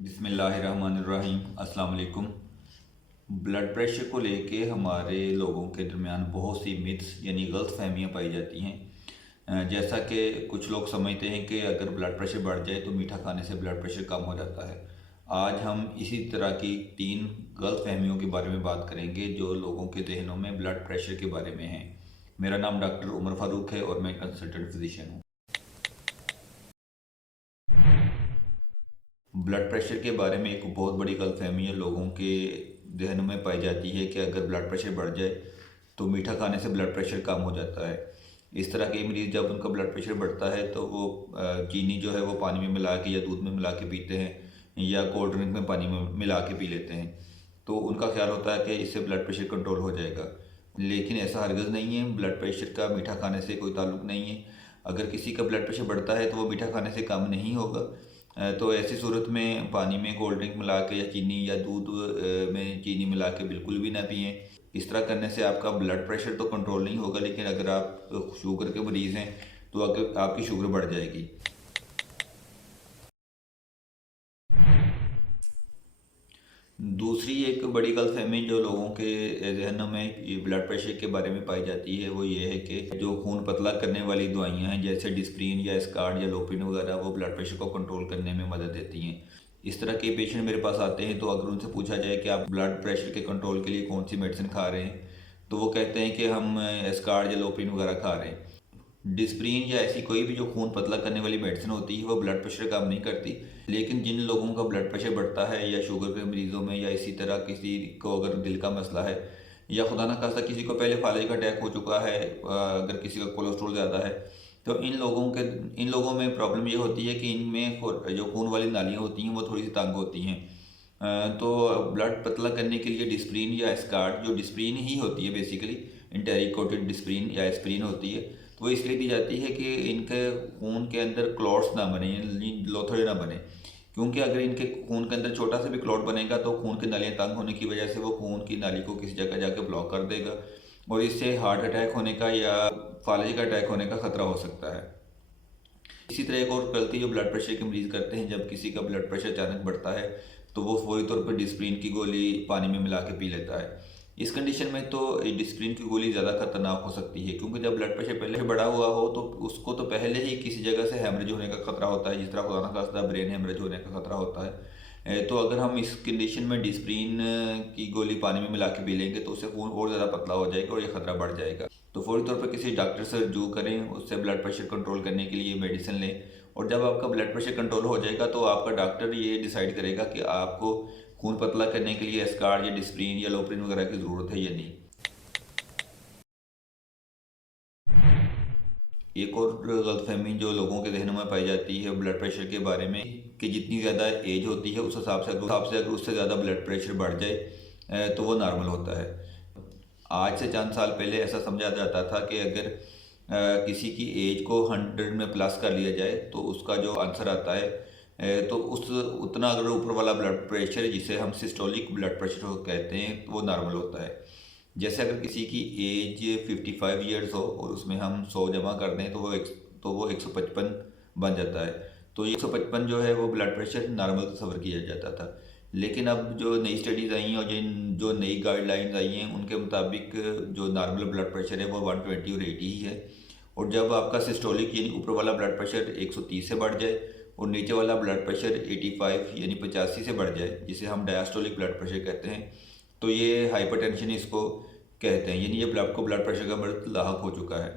बिस्मिल्लाहिर्रहमानिर्रहीम। अस्सलाम वालेकुम। ब्लड प्रेशर को लेके हमारे लोगों के दरमियान बहुत सी मिथ्स यानी गलत फहमियाँ पाई जाती हैं। जैसा कि कुछ लोग समझते हैं कि अगर ब्लड प्रेशर बढ़ जाए तो मीठा खाने से ब्लड प्रेशर कम हो जाता है। आज हम इसी तरह की 3 गलत फहमियों के बारे में बात करेंगे जो लोगों के जहनों में ब्लड प्रेशर के बारे में है। मेरा नाम डॉक्टर उमर फारूक है और मैं कंसल्टेंट फिजिशियन हूँ। ब्लड प्रेशर के बारे में एक बहुत बड़ी गलतफहमी है लोगों के जहनों में पाई जाती है कि अगर ब्लड प्रेशर बढ़ जाए तो मीठा खाने से ब्लड प्रेशर कम हो जाता है। इस तरह के मरीज़ जब उनका ब्लड प्रेशर बढ़ता है तो वो चीनी जो है वो पानी में मिला के या दूध में मिला के पीते हैं या कोल्ड ड्रिंक में पानी में मिला के पी लेते हैं। तो उनका ख्याल होता है कि इससे ब्लड प्रेशर कंट्रोल हो जाएगा, लेकिन ऐसा हरगिज़ नहीं है। ब्लड प्रेशर का मीठा खाने से कोई ताल्लुक़ नहीं है। अगर किसी का ब्लड प्रेशर बढ़ता है तो वो मीठा खाने से कम नहीं होगा। तो ऐसी सूरत में पानी में कोल्ड ड्रिंक मिला के या चीनी या दूध में चीनी मिला के बिल्कुल भी ना पिएं। इस तरह करने से आपका ब्लड प्रेशर तो कंट्रोल नहीं होगा, लेकिन अगर आप शुगर के मरीज़ हैं तो आपकी शुगर बढ़ जाएगी। दूसरी एक बड़ी गलतफहमी जो लोगों के जहनों में ये ब्लड प्रेशर के बारे में पाई जाती है वो ये है कि जो खून पतला करने वाली दवाइयाँ हैं जैसे डिस्प्रिन या एस्कार्ड या लोपिन वगैरह वो ब्लड प्रेशर को कंट्रोल करने में मदद देती हैं। इस तरह के पेशेंट मेरे पास आते हैं तो अगर उनसे पूछा जाए कि आप ब्लड प्रेशर के कंट्रोल के लिए कौन सी मेडिसिन खा रहे हैं तो वो कहते हैं कि हम एस्कार्ड या लोपिन वगैरह खा रहे हैं। डिस्प्रिन या ऐसी कोई भी जो खून पतला करने वाली मेडिसिन होती है वो ब्लड प्रेशर कम नहीं करती, लेकिन जिन लोगों का ब्लड प्रेशर बढ़ता है या शुगर के मरीज़ों में या इसी तरह किसी को अगर दिल का मसला है या खुदा न खास्ता किसी को पहले फालज का अटैक हो चुका है, अगर किसी का कोलेस्ट्रॉल ज़्यादा है तो इन लोगों में प्रॉब्लम ये होती है कि इनमें जो खून वाली नालियाँ होती हैं वो थोड़ी सी तंग होती हैं। तो ब्लड पतला करने के लिए डिस्प्रिन या एस्कार्ड, जो डिस्प्रिन ही होती है बेसिकली इंटेरिक कोटेड डिस्प्रिन या एस्प्रिन होती है, तो वो इसलिए दी जाती है कि इनके खून के अंदर क्लॉट्स ना बने यानी लोथड़े ना बने। क्योंकि अगर इनके खून के अंदर छोटा सा भी क्लॉट बनेगा तो खून की नालियाँ तंग होने की वजह से वो खून की नाली को किसी जगह जाकर ब्लॉक कर देगा और इससे हार्ट अटैक होने का या फालज का अटैक होने का खतरा हो सकता है। इसी तरह एक और गलती जो ब्लड प्रेशर के मरीज़ करते हैं, जब किसी का ब्लड प्रेशर अचानक बढ़ता है तो वो फौरी तौर पर डिस्प्रिन की गोली पानी में मिला के पी लेता है। इस कंडीशन में तो डिस्प्रिन की गोली ज़्यादा खतरनाक हो सकती है, क्योंकि जब ब्लड प्रेशर पहले से बढ़ा हुआ हो तो उसको तो पहले ही किसी जगह से हेमरेज होने का खतरा होता है, जिस तरह खुदा न खास्ता ब्रेन हेमरेज होने का खतरा होता है। तो अगर हम इस कंडीशन में डिस्प्रिन की गोली पानी में मिला के पी लेंगे तो उससे खून और ज़्यादा पतला हो जाएगा और ये खतरा बढ़ जाएगा। तो फौरी तौर पर किसी डॉक्टर से रजू करें, उससे ब्लड प्रेशर कंट्रोल करने के लिए मेडिसिन लें और जब आपका ब्लड प्रेशर कंट्रोल हो जाएगा तो आपका डॉक्टर ये डिसाइड करेगा कि आपको खून पतला करने के लिए एस्कार्ड या डिस्प्रिन या लोप्रिन वगैरह की ज़रूरत है या नहीं। एक और गलतफहमी जो लोगों के जहनों में पाई जाती है ब्लड प्रेशर के बारे में कि जितनी ज़्यादा एज होती है उस हिसाब से अगर उससे ज़्यादा ब्लड प्रेशर बढ़ जाए तो वो नॉर्मल होता है। आज से चंद साल पहले ऐसा समझा जाता था कि अगर किसी की एज को 100 में प्लस कर लिया जाए तो उसका जो आंसर आता है तो उस उतना अगर ऊपर वाला ब्लड प्रेशर जिसे हम सिस्टोलिक ब्लड प्रेशर कहते हैं तो वो नॉर्मल होता है। जैसे अगर किसी की एज 55 ईयर्स हो और उसमें हम 100 जमा कर दें तो वो 155 बन जाता है। तो ये 155 जो है वो ब्लड प्रेशर नॉर्मल तस्वर किया जाता था, लेकिन अब जो नई स्टडीज़ आई हैं और जो नई गाइडलाइंस आई हैं उनके मुताबिक जो नॉर्मल ब्लड प्रेशर है वो 120 और 80 ही है। और जब आपका सिस्टोलिक यानी ऊपर वाला ब्लड प्रेशर 130 से बढ़ जाए और नीचे वाला ब्लड प्रेशर 85 यानी 85 से बढ़ जाए, जिसे हम डायस्टोलिक ब्लड प्रेशर कहते हैं, तो ये हाइपरटेंशन इसको कहते हैं, यानी ये आपको ब्लड प्रेशर का मर्ज लाहक हो चुका है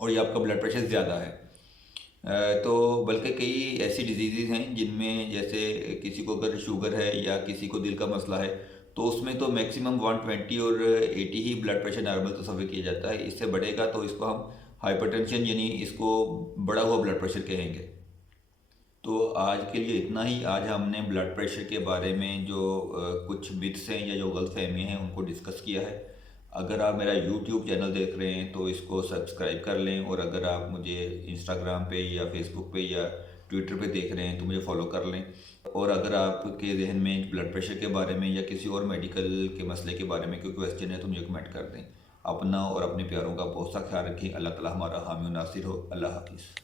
और ये आपका ब्लड प्रेशर ज़्यादा है। तो बल्कि कई ऐसी डिजीज़ हैं जिनमें जैसे किसी को अगर शुगर है या किसी को दिल का मसला है तो उसमें तो मैक्सिमम 120 और 80 ही ब्लड प्रेशर नॉर्मल तस्वीर किया जाता है। इससे बढ़ेगा तो इसको हम हाइपरटेंशन यानी इसको बढ़ा हुआ ब्लड प्रेशर कहेंगे। तो आज के लिए इतना ही। आज हमने ब्लड प्रेशर के बारे में जो कुछ मिथ्स हैं या जो गलतफहमी हैं उनको डिस्कस किया है। अगर आप मेरा यूट्यूब चैनल देख रहे हैं तो इसको सब्सक्राइब कर लें, और अगर आप मुझे इंस्टाग्राम पे या फेसबुक पे या ट्विटर पे देख रहे हैं तो मुझे फॉलो कर लें। और अगर आपके जहन में ब्लड प्रेशर के बारे में या किसी और मेडिकल के मसले के बारे में कोई क्वेश्चन है तो मुझे कमेंट कर दें। अपना और अपने प्यारों का बहुत सा ख्याल रखें। अल्लाह ताला हमारा हामी और नासिर हो। अल्लाह हाफिज़।